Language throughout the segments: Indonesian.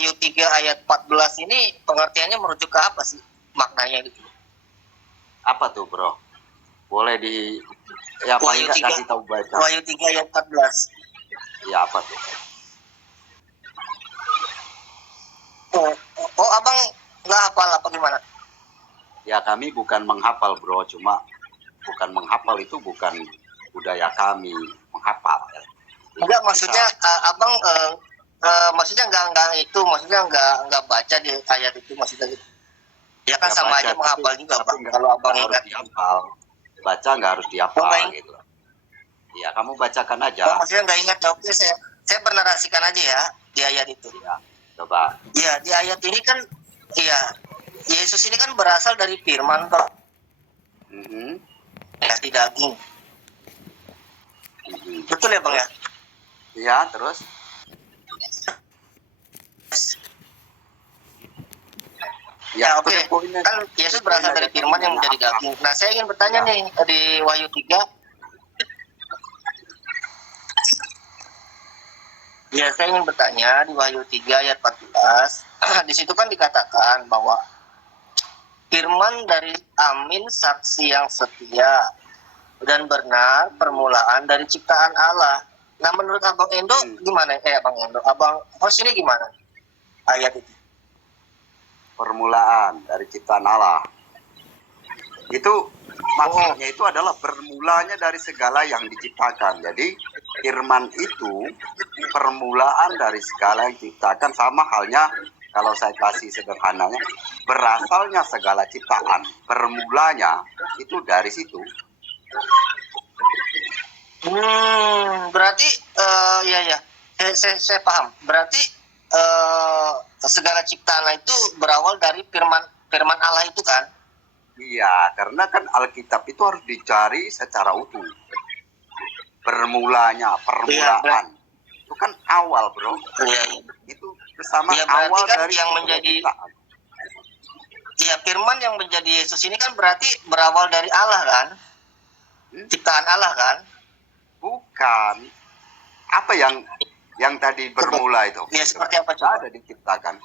Wahyu 3 ayat 14 ini pengertiannya merujuk ke apa sih maknanya gitu? Apa tuh, Bro? Boleh ya paling nggak kasih tahu baca. Wahyu 3 ayat 14. Ya, apa tuh? Oh, abang nggak hafal apa gimana? Ya, kami bukan menghafal, Bro. Cuma bukan menghafal itu bukan budaya kami menghafal. Ya. Enggak, maksudnya abang maksudnya nggak itu, maksudnya nggak baca di ayat itu maksudnya gitu. Ya kan sama baca, aja menghafal juga, Bang. Kalau abang ingat dihafal. Baca nggak harus dihafal gitu. Ya, kamu bacakan aja. Maksudnya nggak ingat, oke, saya bernarasikan aja ya di ayat itu. Ya, coba. Ya, di ayat ini kan, ya, Yesus ini kan berasal dari firman, Pak. Ya, di daging. Betul ya, Bang ya? Iya, terus? Ya, oke. Kan Yesus berasal dari firman yang menjadi daging. Nah, saya ingin bertanya nih di Wahyu 3. Ya, saya ingin bertanya di Wahyu 3 ayat 14. Di situ kan dikatakan bahwa firman dari Amin, saksi yang setia dan benar, permulaan dari ciptaan Allah. Nah, menurut Abang Endo gimana? Abang Endo, Abang host ini gimana ayat itu? Permulaan dari ciptaan Allah. Itu maksudnya itu adalah bermulanya dari segala yang diciptakan. Jadi firman itu permulaan dari segala yang diciptakan, sama halnya kalau saya kasih sederhananya, berasalnya segala ciptaan, bermulanya itu dari situ. Berarti ya saya paham. Berarti segala ciptaan itu berawal dari firman Allah itu kan? Iya, karena kan Alkitab itu harus dicari secara utuh. Permulaan. Itu kan awal, Bro. Iya. Itu bersama awal kan dari yang menjadi ciptaan. Ya, firman yang menjadi Yesus ini kan berarti berawal dari Allah kan? Ciptaan Allah kan? Bukan. Apa yang tadi bermula itu? Ya, seperti apa coba? Ada diciptakan.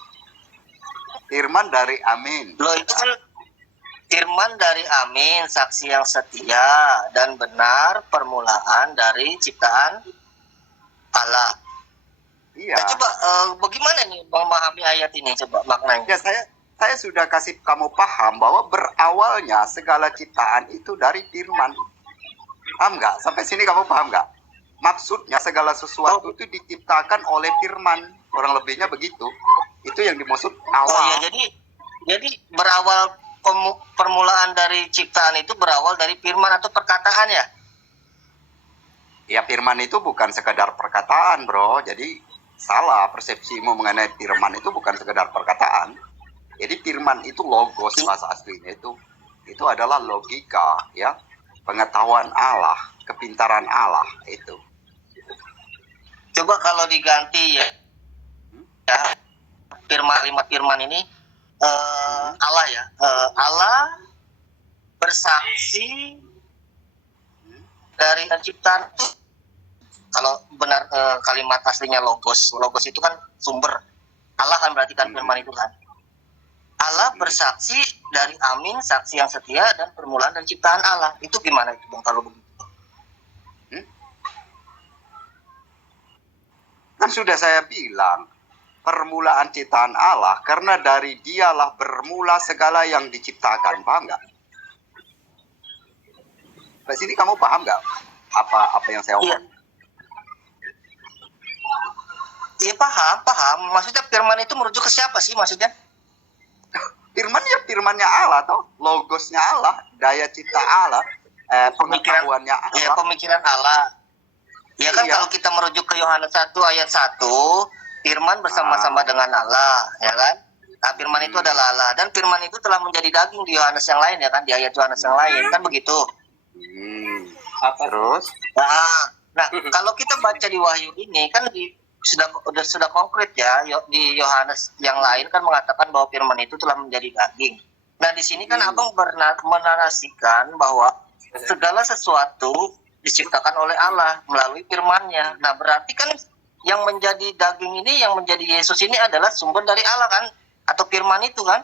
Firman dari Amin. Loh, itu kan firman dari Amin, saksi yang setia dan benar, permulaan dari ciptaan Allah. Iya. Nah, coba bagaimana nih memahami ayat ini, coba maknanya? Ya, saya sudah kasih kamu paham bahwa berawalnya segala ciptaan itu dari firman. Paham nggak? Sampai sini kamu paham nggak? Maksudnya segala sesuatu itu diciptakan oleh firman. Kurang lebihnya begitu. Itu yang dimaksud awal. Oh ya, jadi berawal permulaan dari ciptaan itu berawal dari firman atau perkataan ya? Ya, firman itu bukan sekedar perkataan, Bro. Jadi salah persepsimu mengenai firman itu bukan sekedar perkataan. Jadi firman itu logos, bahasa aslinya itu adalah logika, ya, pengetahuan Allah, kepintaran Allah itu. Coba kalau diganti ya kalimat firman ini Allah ya, Allah bersaksi dari penciptaan itu. Kalau benar kalimat aslinya logos itu kan sumber. Allah kan berarti kan firman itu kan. Allah bersaksi dari Amin, saksi yang setia dan permulaan dari ciptaan Allah. Itu gimana itu, Bang, kalau begitu? Kan sudah saya bilang, permulaan ciptaan Allah, karena dari dialah bermula segala yang diciptakan. Paham nggak? Di sini kamu paham nggak apa yang saya omong? Iya, paham. Maksudnya firman itu merujuk ke siapa sih maksudnya? Firman ya firmannya Allah toh, logosnya Allah, daya cipta Allah, pengetahuannya Allah. Iya, pemikiran Allah. Ya kan, kalau kita merujuk ke Yohanes 1 ayat 1, firman bersama-sama dengan Allah, ya kan? Nah, firman itu adalah Allah, dan firman itu telah menjadi daging di Yohanes yang lain, ya kan? Di ayat Yohanes yang lain, kan begitu? Terus? Nah, kalau kita baca di Wahyu ini kan sudah konkret ya. Di Yohanes yang lain kan mengatakan bahwa firman itu telah menjadi daging. Nah, di sini kan Abang menarasikan bahwa segala sesuatu diciptakan oleh Allah melalui firman-Nya. Nah, berarti kan yang menjadi daging ini, yang menjadi Yesus ini adalah sumber dari Allah kan? Atau firman itu kan?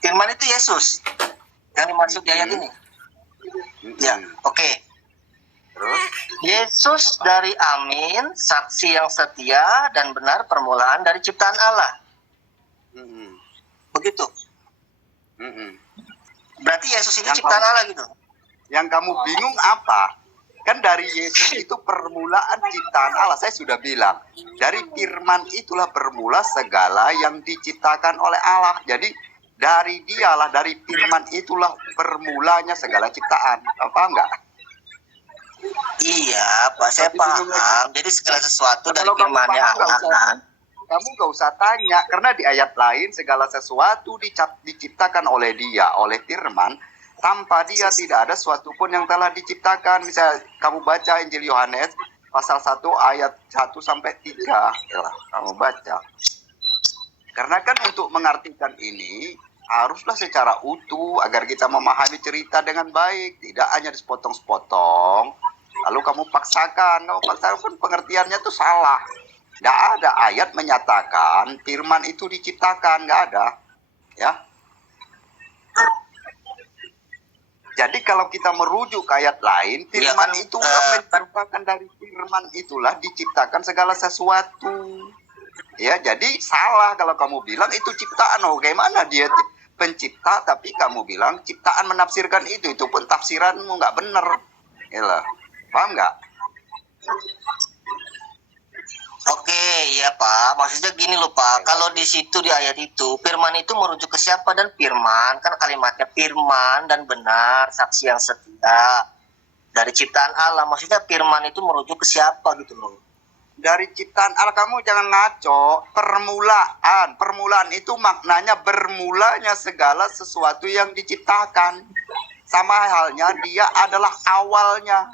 Firman itu Yesus yang dimaksud di ayat ini. Ya, oke. Terus? Yesus dari Amin, saksi yang setia dan benar, permulaan dari ciptaan Allah. Begitu. Berarti Yesus ini ciptaan Allah gitu. Yang kamu bingung apa? Kan dari Yesus itu permulaan ciptaan Allah. Saya sudah bilang, dari firman itulah bermula segala yang diciptakan oleh Allah. Jadi dari dialah, dari firman itulah bermulanya segala ciptaan. Paham nggak? Iya, Pak, saya paham. Jadi segala sesuatu dari firman-Nya Allah kan. Kamu nggak usah tanya, karena di ayat lain segala sesuatu diciptakan oleh Dia, oleh firman. Tanpa Dia tidak ada suatu pun yang telah diciptakan. Misalnya kamu baca Injil Yohanes pasal 1 ayat 1 sampai 3. Yalah, kamu baca. Karena kan untuk mengartikan ini haruslah secara utuh agar kita memahami cerita dengan baik, tidak hanya sepotong-sepotong. Lalu kamu paksakan pun pengertiannya itu salah. Tidak ada ayat menyatakan firman itu diciptakan, nggak ada. Ya. Jadi kalau kita merujuk ke ayat lain, firman itu menciptakan, dari firman itulah diciptakan segala sesuatu. Ya, jadi salah kalau kamu bilang itu ciptaan. Oh, bagaimana dia pencipta tapi kamu bilang ciptaan, menafsirkan itu pun tafsiranmu nggak benar. Yalah. Paham nggak? Oke, ya Pak. Maksudnya gini loh Pak, kalau di situ di ayat itu firman itu merujuk ke siapa? Dan firman kan kalimatnya firman dan benar, saksi yang setia dari ciptaan Allah. Maksudnya firman itu merujuk ke siapa gitu loh? Dari ciptaan Allah. Kamu jangan ngaco. Permulaan itu maknanya bermulanya segala sesuatu yang diciptakan. Sama halnya dia adalah awalnya.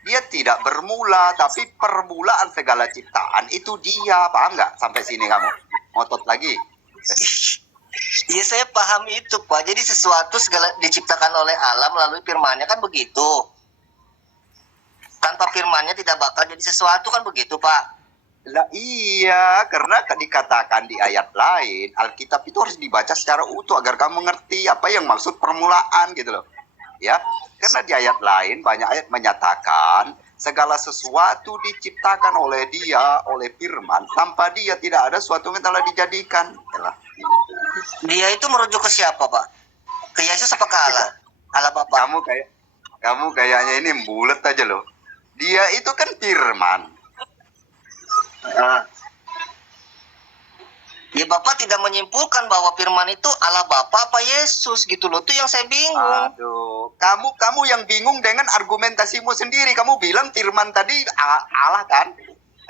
Dia tidak bermula, tapi permulaan segala ciptaan itu Dia. Paham nggak? Sampai sini kamu ngotot lagi. Iya, saya paham itu Pak. Jadi sesuatu segala diciptakan oleh Allah melalui firman-Nya kan begitu. Tanpa firman-Nya tidak bakal jadi sesuatu kan begitu Pak. Lah iya, karena dikatakan di ayat lain, Alkitab itu harus dibaca secara utuh agar kamu ngerti apa yang maksud permulaan gitu loh. Ya, karena di ayat lain banyak ayat menyatakan segala sesuatu diciptakan oleh Dia, oleh firman. Tanpa Dia tidak ada sesuatu yang telah dijadikan. Yalah. Dia itu merujuk ke siapa Pak? Ke Yesus apa ke Allah? Allah Bapa. Kamu kayaknya ini bulat aja loh. Dia itu kan firman. Ya Bapak tidak menyimpulkan bahwa firman itu Allah Bapa apa Yesus gitu loh. Itu yang saya bingung. Aduh, kamu yang bingung dengan argumentasimu sendiri. Kamu bilang firman tadi Allah kan?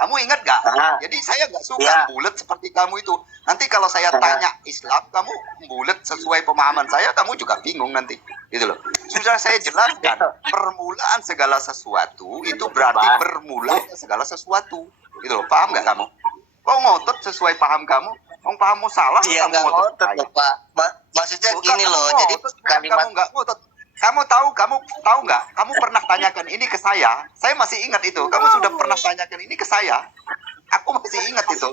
Kamu ingat gak? Jadi saya gak suka bulat seperti kamu itu. Nanti kalau saya tanya Islam, kamu bulat sesuai pemahaman saya, kamu juga bingung nanti. Gitu loh. Sudah saya jelaskan, permulaan segala sesuatu itu berarti bermulanya segala sesuatu. Gitu loh. Paham gak kamu? Kok ngotot sesuai paham kamu? Pahammu salah. Iya, nggak ngotot loh Pak. Maksudnya gini loh. Jadi kalimat kamu nggak ngotot. Kamu tahu nggak? Kamu pernah tanyakan ini ke saya. Saya masih ingat itu. Kamu sudah pernah tanyakan ini ke saya. Aku masih ingat itu.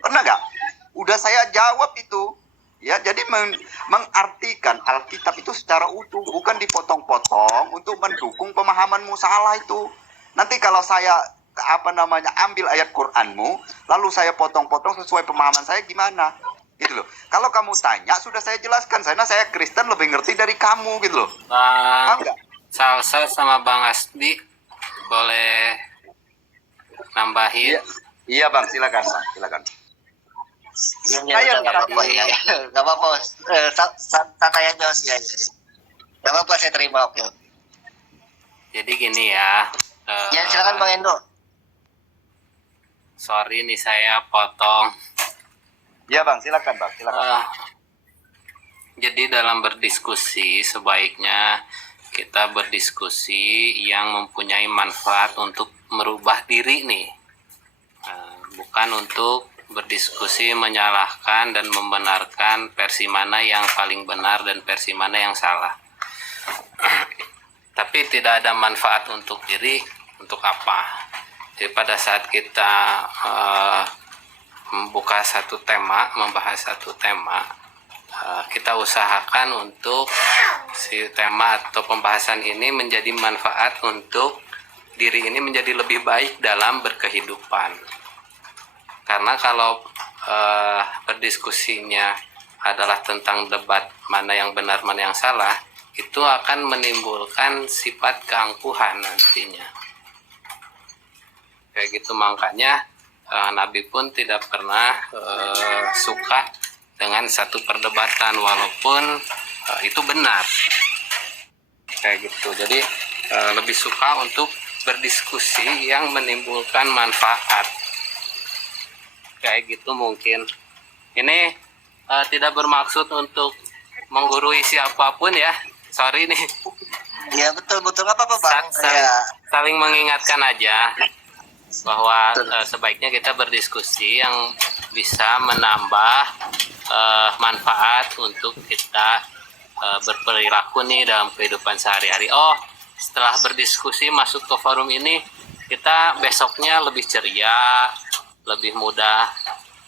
Pernah nggak? Udah saya jawab itu. Ya, jadi mengartikan Alkitab itu secara utuh, bukan dipotong-potong untuk mendukung pemahamanmu salah itu. Nanti kalau saya ambil ayat Qur'anmu, lalu saya potong-potong sesuai pemahaman saya gimana? Gitu loh. Kalau kamu tanya, sudah saya jelaskan. Saya Kristen lebih ngerti dari kamu gitu loh. Bang Salsa sama Bang Asdi boleh nambahin? Iya Bang, silakan Bang, silakan. Iya, nggak apa-apa ya. Nggak apa-apa. Santai aja ya. Nggak apa-apa, saya terima. Oke. Jadi gini ya. Ya silakan Bang Endo. Sorry nih saya potong. Iya Bang, silakan Bang, silakan. Jadi dalam berdiskusi sebaiknya kita berdiskusi yang mempunyai manfaat untuk merubah diri nih. Bukan untuk berdiskusi menyalahkan dan membenarkan versi mana yang paling benar dan versi mana yang salah. Tapi tidak ada manfaat untuk diri untuk apa. Jadi pada saat kita membuka satu tema, membahas satu tema, kita usahakan untuk si tema atau pembahasan ini menjadi manfaat untuk diri ini menjadi lebih baik dalam berkehidupan. Karena kalau berdiskusinya adalah tentang debat mana yang benar mana yang salah, itu akan menimbulkan sifat keangkuhan nantinya. Kayak gitu, makanya Nabi pun tidak pernah suka dengan satu perdebatan walaupun itu benar. Kayak gitu. Jadi lebih suka untuk berdiskusi yang menimbulkan manfaat. Kayak gitu mungkin. Ini tidak bermaksud untuk menggurui siapapun ya. Sorry nih. Ya betul apa Bang? Saling mengingatkan aja bahwa sebaiknya kita berdiskusi yang bisa menambah manfaat untuk kita berperilaku nih dalam kehidupan sehari-hari. Oh, setelah berdiskusi masuk ke forum ini, kita besoknya lebih ceria, lebih mudah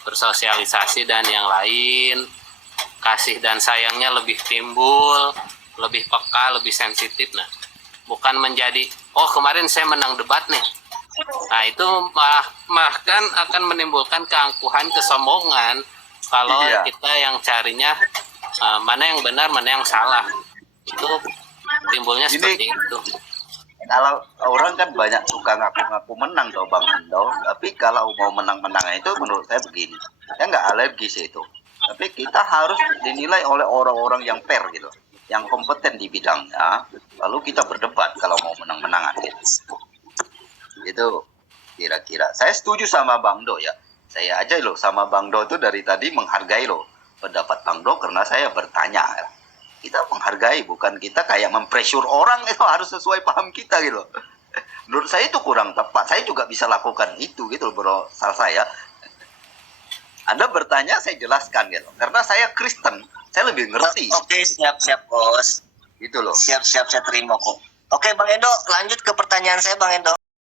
bersosialisasi dan yang lain, kasih dan sayangnya lebih timbul, lebih peka, lebih sensitif. Nah, bukan menjadi, oh kemarin saya menang debat nih. Nah, itu bahkan akan menimbulkan keangkuhan, kesombongan kalau kita yang carinya mana yang benar, mana yang salah. Itu timbulnya seperti itu. Kalau orang kan banyak suka ngaku-ngaku menang toh Bang Indo, tapi kalau mau menang-menang itu menurut saya begini, saya nggak alergi sih itu. Tapi kita harus dinilai oleh orang-orang yang fair gitu, yang kompeten di bidangnya, lalu kita berdebat kalau mau menang-menangan gitu. Itu kira-kira. Saya setuju sama Bang Do ya. Saya aja loh sama Bang Do itu dari tadi menghargai loh pendapat Bang Do karena saya bertanya. Kita menghargai, bukan kita kayak mempressure orang itu harus sesuai paham kita gitu. Menurut saya itu kurang tepat. Saya juga bisa lakukan itu gitu bro. Salah saya. Anda bertanya saya jelaskan gitu. Karena saya Kristen, saya lebih ngerti. Oke, siap bos. Gitu loh. Siap saya terima kok. Oke Bang Endo, lanjut ke pertanyaan saya Bang Endo.